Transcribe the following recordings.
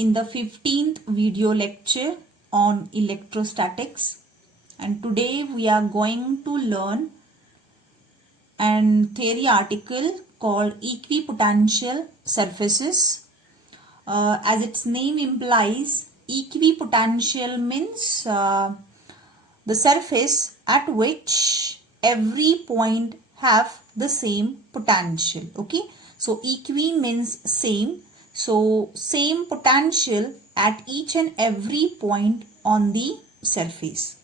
in the 15th video lecture on electrostatics, and today we are going to learn an theory article called equipotential surfaces. As its name implies, equipotential means the surface at which every point have the same potential. Okay, so equi means same, so same potential at each and every point on the surface.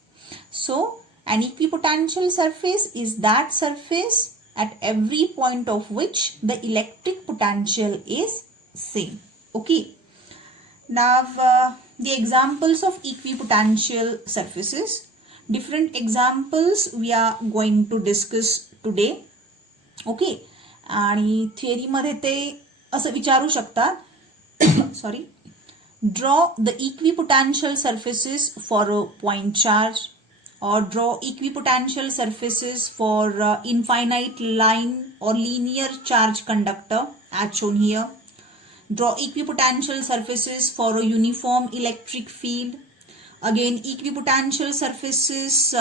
So an equipotential surface is that surface at every point of which the electric potential is same. Okay, now the examples of equipotential surfaces, different examples we are going to discuss today. Okay, आणि theory मध्ये ते असं विचारू शकतात sorry, draw the equipotential surfaces for a point charge, or draw equipotential surfaces for infinite line or linear charge conductor as shown here. Draw equipotential surfaces for a uniform electric field. Again, equipotential surfaces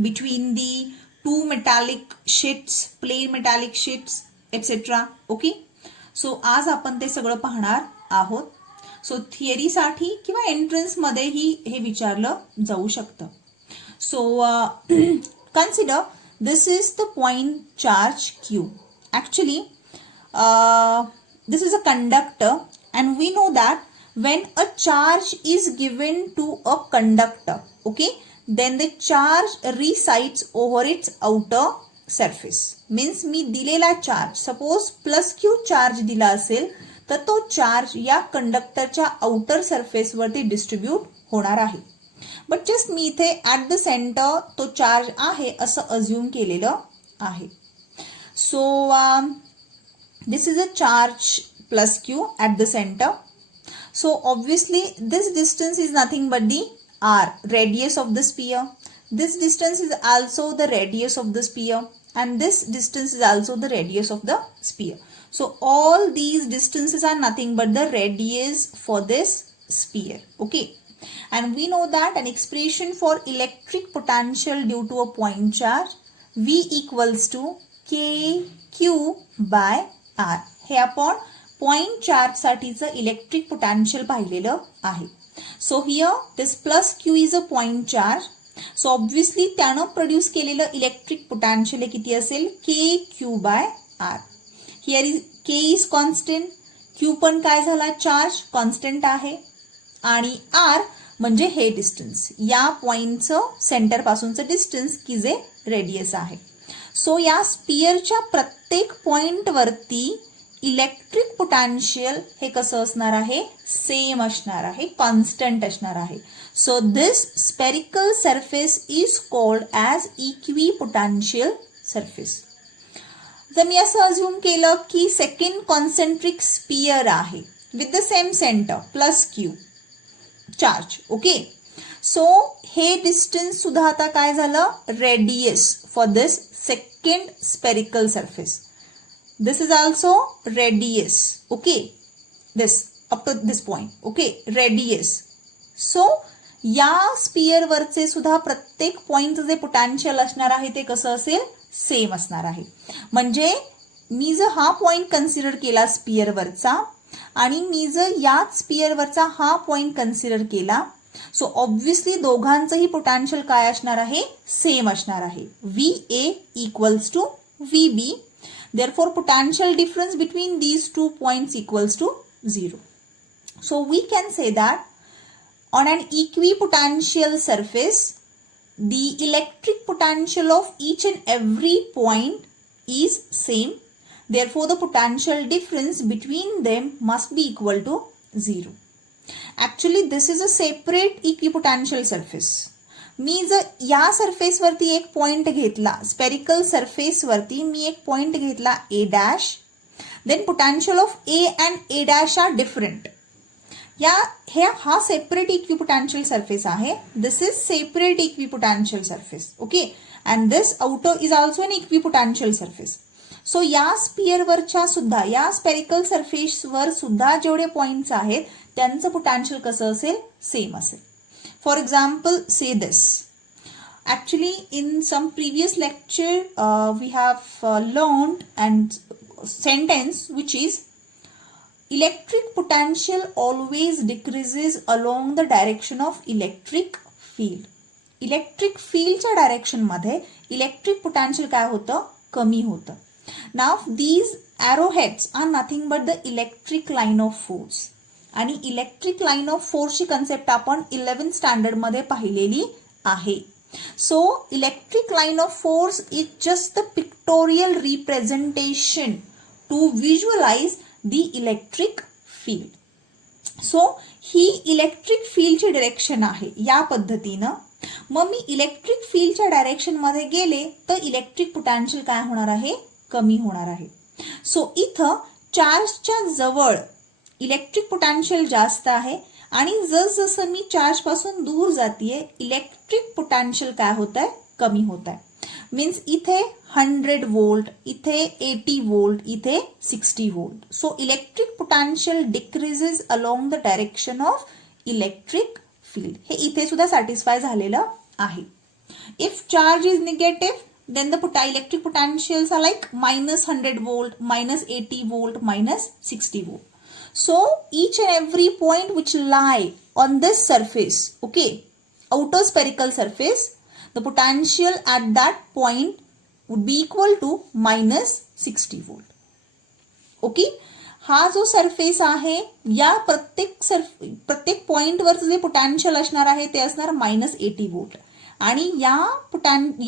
between the two metallic sheets, plain metallic sheets, etc. Okay, so आज आपण ते सगळं पाहणार आहोत. So theory साठी किंवा entrance मध्येही हे विचारलं जाऊ शकतं. So consider this is the point charge Q. Actually, this is a conductor, and we know that when a charge is given to a conductor, okay, then the charge resides over its outer surface. Means मी दिलेला charge, suppose +Q charge दिला असेल तर तो charge या कंडक्टरच्या outer surface वरती distribute होणार आहे. बट जस्ट मी इथे ऍट द सेंटर तो चार्ज आहे असं अज्युम केलेलं आहे. So this is a charge +Q at the center. So obviously this distance is nothing but the r, radius of the sphere. This distance is also the radius of the sphere, and this distance is also the radius of the sphere. So all these distances are nothing but the radius for this sphere. Okay, and we know that an expression for electric potential due to a point charge, V equals to KQ by R. हे आपण point charge साठीचं electric potential पाहिलेलं आहे. So here this +Q is a point charge. So obviously त्यानं produce केलेलं electric potential किती असेल, KQ बाय R. Here is K is constant, Q पण काय झाला, चार्ज कॉन्स्टंट आहे, आणि R म्हणजे हे डिस्टन्स, या पॉइंटचं सेंटर पासूनचं डिस्टन्स की जे रेडियस आहे. सो या स्पियरच्या प्रत्येक पॉइंट वरती इलेक्ट्रिक पोटेन्शियल हे कसं असणार आहे, सेम असणार आहे, कॉन्स्टंट असणार आहे. So this spherical surface is called as equipotential surface. जर मी असं अज्युम केलं की सेकंड कॉन्सेंट्रिक स्पियर आहे with the same centre +Q charge. Okay, so हे डिस्टन्स सुद्धा आता काय झालं, radius for this second spherical surface. This is also radius. Okay, this up to this point. Okay, radius. So या sphere वरचे सुद्धा प्रत्येक पॉइंट जे पोटेन्शियल असणार आहे ते कसं असेल, सेम असणार आहे. म्हणजे मी जर हा पॉइंट कन्सिडर केला स्पियर वरचा, आणि मी जर याच स्पियर वरचा हा पॉइंट कन्सिडर केला, सो ऑब्व्हियसली दोघांचंही पोटेन्शियल काय असणार आहे, सेम असणार आहे. VA equals to VB. Therefore, potential difference between these 2 points equals to 0. So we can say that on an equipotential surface, the electric potential of each and every point is same. Therefore, the potential difference between them must be equal to 0. Actually, this is a separate equipotential surface. मी जर या surface वरती एक point घेतला, spherical surface वरती मी एक point घेतला A', then potential of A and A' are different. हा separate equipotential surface आहे. This is separate equipotential surface. Okay, and this outer is also an equipotential surface. So या स्पिअरवरच्या सुद्धा, या स्पेरिकल सरफेसवर सुद्धा जेवढे पॉइंट्स आहेत त्यांचं पोटॅन्शियल कसं असेल, सेम असेल. For example, say this. Actually, in some previous lecture, we have learned and sentence which is electric potential always decreases along the direction of electric field. Electric फील्डच्या direction मध्ये electric potential काय होतं, कमी होतं. Now these arrowheads are nothing but the electric line of force. आणि electric line of फोर्सची concept आपण 11th standard मध्ये पाहिलेली आहे. So, electric line of force is just the pictorial representation to visualize the electric field. So, ही electric फील्डची direction आहे या पद्धतीनं. मग मी इलेक्ट्रिक फील्डच्या डायरेक्शन मध्ये गेले तर इलेक्ट्रिक पोटॅन्शियल काय होणार आहे, कमी होणार आहे. सो इथं चार्जच्या जवळ इलेक्ट्रिक पोटॅन्शियल जास्त आहे आणि जसजसं मी चार्ज पासून दूर जातीये इलेक्ट्रिक पोटॅन्शियल काय होत आहे, कमी होत आहे. मीन्स इथे 100 वोल्ट, इथे 80 वोल्ट, इथे 60 volt. So electric potential decreases along the direction of electric field. हे इथे सुद्धा सॅटिस्फाय झालेलं आहे. If charge is negative then the electric potentials are like -100 volt, -80 volt, -60 volt. So each and every point which lie on this surface, okay, outer spherical surface, the potential at that point would be equal to -60 volt. Okay, हा जो surface आहे या प्रत्येक point वर जे potential असणार आहे ते असणार -80 वोल्ट आणि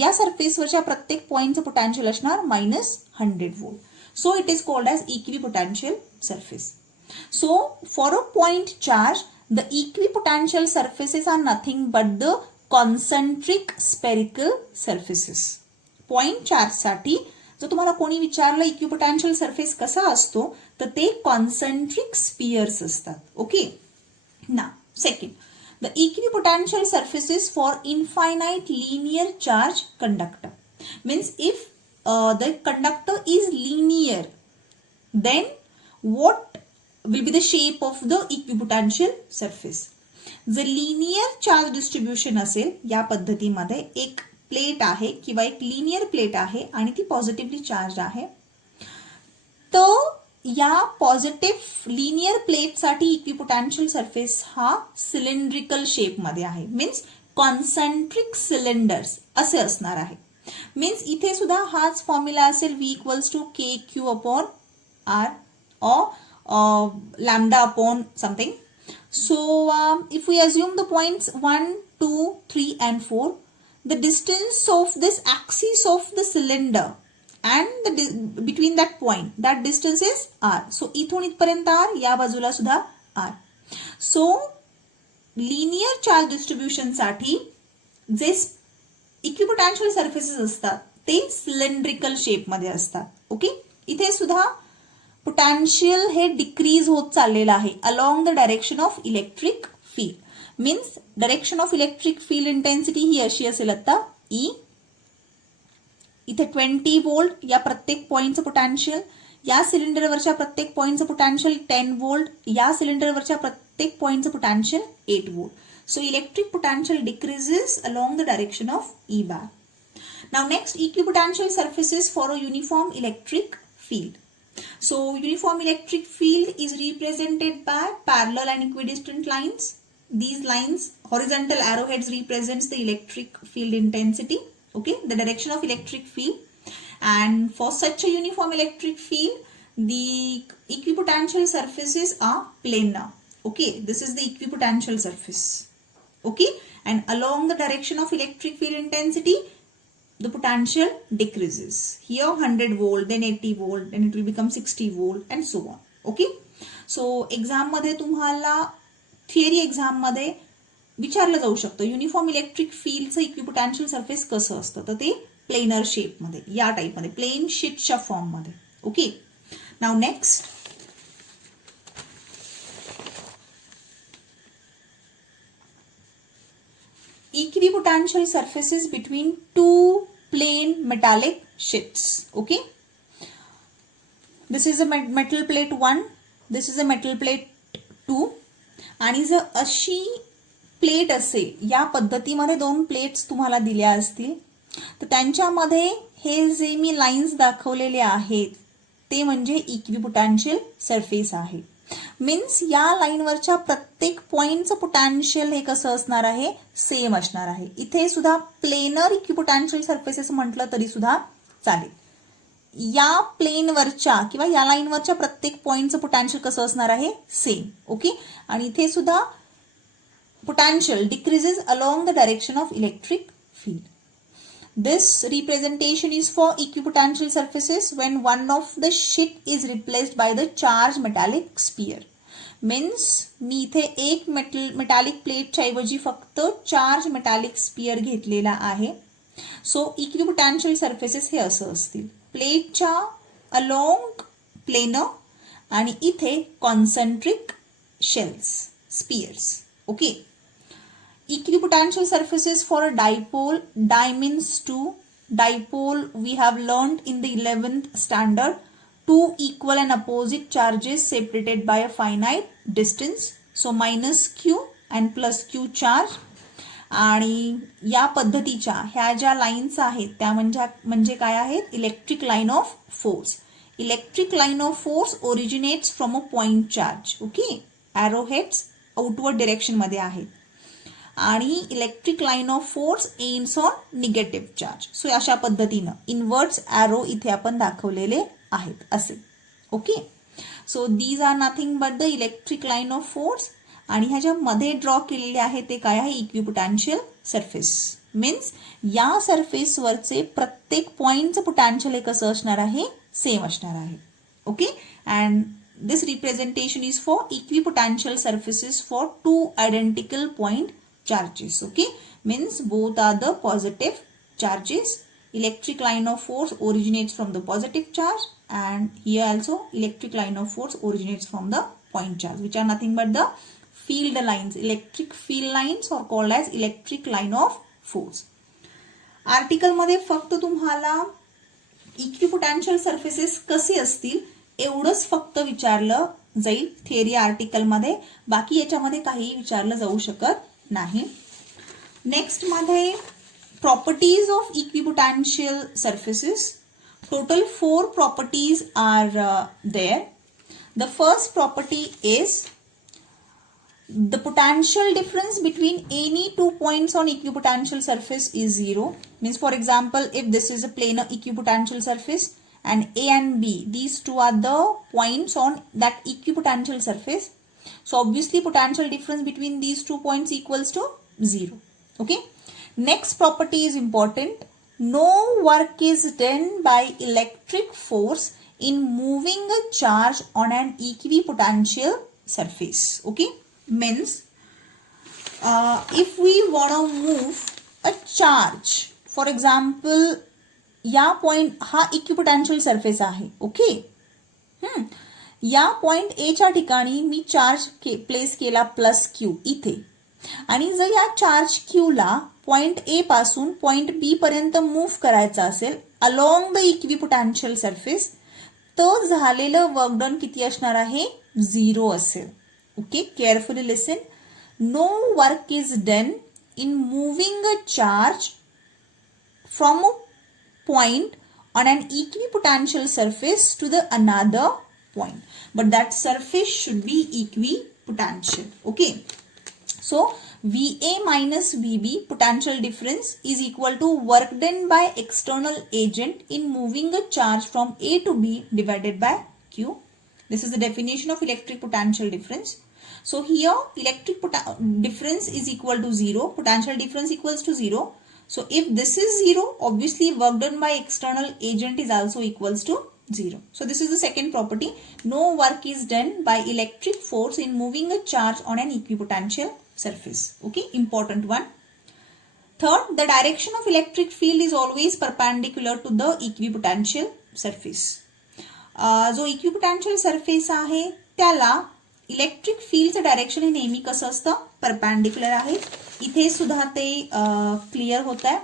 या सरफेसवरच्या प्रत्येक पॉइंटचं पोटॅन्शियल असणार -100 volt. So it is called as equipotential surface. So, for a point charge, the equipotential surfaces are nothing but the concentric spherical surfaces. Point charge साठी जर तुम्हाला कोणी विचारलं इक्विपोटेन्शियल सरफेस कसा असतो तर ते कॉन्सेंट्रिक स्पियर्स असतात. Okay. Now second, the equipotential surfaces for infinite linear charge conductor. Means if the conductor is linear, then what will be the shape of the equipotential surface. जर linear charge distribution असेल या पद्धतीमध्ये एक plate आहे किंवा एक linear plate आहे आणि ती पॉझिटिव्हली चार्ज आहे, तर या पॉझिटिव्ह लिनियर प्लेट साठी इक्विपोटेन्शियल सरफेस हा सिलेंड्रिकल शेप मध्ये आहे. मीन्स कॉन्सेंट्रिक सिलेंडर्स असे असणार आहे. मीन्स इथे सुद्धा हाच फॉर्म्युला असेल V = KQ upon R or lambda upon something. So if we assume the points 1, 2, 3 and 4, the distance of this axis of the cylinder and between that point, that distance is R. So इथून इथपर्यंत R, या बाजूला सुद्धा R. So linear charge distribution साठी जे equipotential surfaces असतात ते cylindrical shape मध्ये असतात. ओके. इथे सुद्धा पोटॅन्शियल हे डिक्रीज होत चाललेलं आहे along the direction of electric field. Means direction of electric field intensity ही अशी असेल आता E. इथे 20 वोल्ट या प्रत्येक पॉइंटचं पोटॅन्शियल, या सिलेंडरवरच्या प्रत्येक पॉइंटचं पोटॅन्शियल 10 वोल्ट, या सिलेंडरवरच्या प्रत्येक पॉइंटचं potential 8 volt. So electric potential decreases along the direction of E bar. Now next, equipotential surfaces for a uniform electric field. So uniform electric field is represented by parallel and equidistant lines. These lines, horizontal arrowheads, represents the electric field intensity. Okay, the direction of electric field. And for such a uniform electric field, the equipotential surfaces are planar. Okay, this is the equipotential surface. Okay, and along the direction of electric field intensity, the potential decreases. Here 100 volt, then 80 volt, then it will become 60 volt and so on. Okay, so exam मध्ये तुम्हाला theory exam मध्ये विचारलं जाऊ शकतं uniform electric फील्डचं equipotential surface कसं असतं, तर ते प्लेनर शेप मध्ये, या टाइप मध्ये, प्लेन शीटच्या फॉर्म मध्ये. Okay. Now next, equipotential surfaces between two plane metallic sheets. Okay, this is a metal plate 1, this is a metal plate 2. आणि जर अशी प्लेट असेल, या पद्धतीमध्ये 2 प्लेट्स तुम्हाला दिल्या असतील, तर त्यांच्यामध्ये हे जे मी लाईन्स दाखवलेले आहेत ते म्हणजे इक्विपोटेन्शियल सरफेस आहे. मीन्स या लाईनवरच्या प्रत्येक पॉइंटचं पोटॅन्शियल हे कसं असणार आहे, सेम असणार आहे. इथे सुद्धा प्लेनर इक्विपोटेन्शियल सरफेसेस म्हटलं तरी सुद्धा चालेल. या प्लेनवरच्या किंवा या लाईनवरच्या प्रत्येक पॉइंटचं पोटॅन्शियल कसं असणार आहे, सेम. ओके. आणि इथे सुद्धा potential decreases along the direction of electric field. This representation is for equipotential surfaces when one of the sheet is replaced by the charged metallic sphere. Means मी इथे एक मेटॅलिक प्लेटच्या ऐवजी फक्त चार्ज मेटॅलिक स्पियर घेतलेला आहे. So equipotential surfaces हे असं असतील, प्लेटच्या अलोंग प्लेनर आणि इथे concentric shells, spheres. Okay. Equipotential surfaces for a dipole, di means 2. Dipole we have learned in the 11th standard. 2 equal and opposite charges separated by a finite distance. So minus q and plus q charge. आणि या पद्धतीच्या ह्या ज्या lines आहेत त्या म्हणजे काय आहेत, electric line of force. Electric line of force originates from a point charge. Okay. Arrow heads outward direction मध्ये आहेत आणि electric line of force aims on negative charge. So अशा पद्धतीनं इनवर्ट्स एरो इथे आपण दाखवलेले आहेत असे. Okay. So these are nothing but the electric line of force. आणि ह्या ज्या मध्ये ड्रॉ केलेले आहे ते काय आहे, इक्विपोटेन्शियल सरफेस. मीन्स या सरफेसवरचे प्रत्येक पॉइंटचं पोटॅन्शियल हे कसं असणार आहे, सेम असणार आहे. Okay. And this representation is for equipotential surfaces for 2 identical point charges. Okay, means both are the positive charges. Electric line of force originates from the positive charge, and here also electric line of force originates from the point charge, which are nothing but the field lines. Electric field lines are called as electric line of force. Article मध्ये फक्त तुम्हाला equipotential surfaces कसे असतील एवढंच फक्त विचारलं जाईल theory article मध्ये, बाकी याच्यामध्ये काही विचारलं जाऊ शकत नाही. नेक्स्ट मध्ये properties of equipotential surfaces. Total 4 properties are there. The first property is the potential difference between any 2 points on equipotential surface is 0. Means for example, if this is a planar equipotential surface and A and B, these two are the points on that equipotential surface. So obviously potential difference between these 2 points equals to 0. Okay. Next property is important. No work is done by electric force in moving a charge on an equipotential surface. Okay. Means if we want to move a charge, for example, या point हा equipotential surface आहे. Okay. या point A च्या ठिकाणी मी charge place केला plus Q इथे, आणि जर या चार्ज क्यू ला पॉइंट ए पासून पॉइंट बी पर्यंत मूव्ह करायचा असेल अलोंग द इक्विपोटेन्शियल सरफेस, तर झालेलं वर्क डन किती असणार आहे, 0 असेल. Okay, carefully listen. No work is done in moving a charge from a point on an equipotential surface to the another point, but that surface should be equipotential. Okay, so VA minus VB potential difference is equal to work done by external agent in moving a charge from A to B divided by Q. This is the definition of electric potential difference. So here electric difference is equal to 0, potential difference equals to 0. So if this is 0, obviously work done by external agent is also equals to 0. So this is the second property. No work is done by electric force in moving a charge on an equipotential surface. Okay, important one. Third, the direction of electric field is always perpendicular to the equipotential surface. जो equipotential surface आहे त्याला electric फील्डचं direction हे नेहमी कसं असतं, perpendicular आहे. इथे सुद्धा ते क्लिअर होत आहे.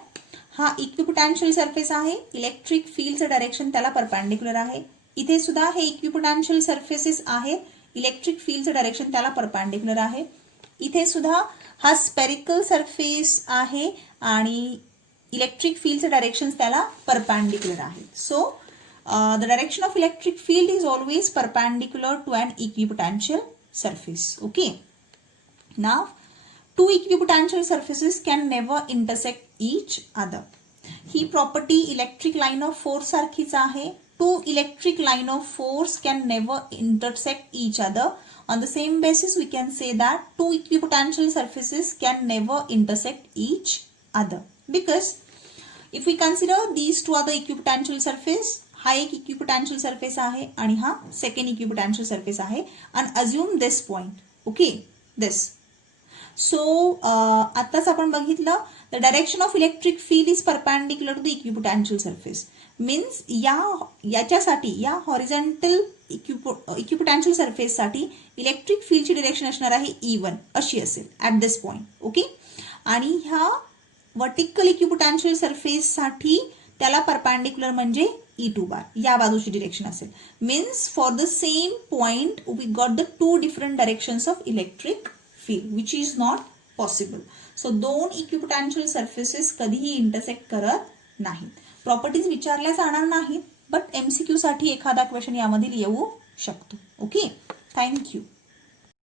हा इक्विपोटेन्शियल सरफेस आहे, इलेक्ट्रिक फील्डचं डायरेक्शन त्याला परपॅन्डिक्युलर आहे. इथे सुद्धा हे इक्विपोटेन्शियल सरफेसेस आहेत. इलेक्ट्रिक फील्डचं डायरेक्शन त्याला परपॅन्डिक्युलर आहे. इथे सुद्धा हा स्पेरिकल सरफेस आहे आणि इलेक्ट्रिक फील्डचं डायरेक्शन त्याला परपॅन्डिक्युलर आहे. So the direction of electric field is always perpendicular to an equipotential surface. Okay. Now, two equipotential surfaces can never intersect each other. He property electric line of force सारखीच आहे. Two electric line of force can never intersect each other. On the same basis, we can say that two equipotential surfaces can never intersect each other. Because if we consider these two are the equipotential surface, हा एक equipotential surface आहे आणि हा second equipotential surface आहे आणि assume this point. Okay, this. So आताच आपण बघितलं the direction of electric field is perpendicular to the equipotential surface. Means याच्यासाठी या हॉरिझॉन्टल इक्विपोटेन्शियल सरफेससाठी इलेक्ट्रिक फील्डची डिरेक्शन असणार आहे E1 अशी असेल ऍट दिस पॉइंट. ओके, आणि ह्या वर्टिकल इक्विपोटेन्शियल सरफेससाठी त्याला परपॅन्डिक्युलर म्हणजे E2 बार या बाजूची डिरेक्शन असेल. Means for the same point we got the two different directions of electric field which is not possible. So दोन इक्विपोटेन्शियल सरफेसेस कधीही इंटरसेक्ट करत नाहीत. प्रॉपर्टीज विचारल्या जाणार नाहीत, बट MCQ साठी एखादा क्वेश्चन यामधील येऊ शकतो. Okay, thank you.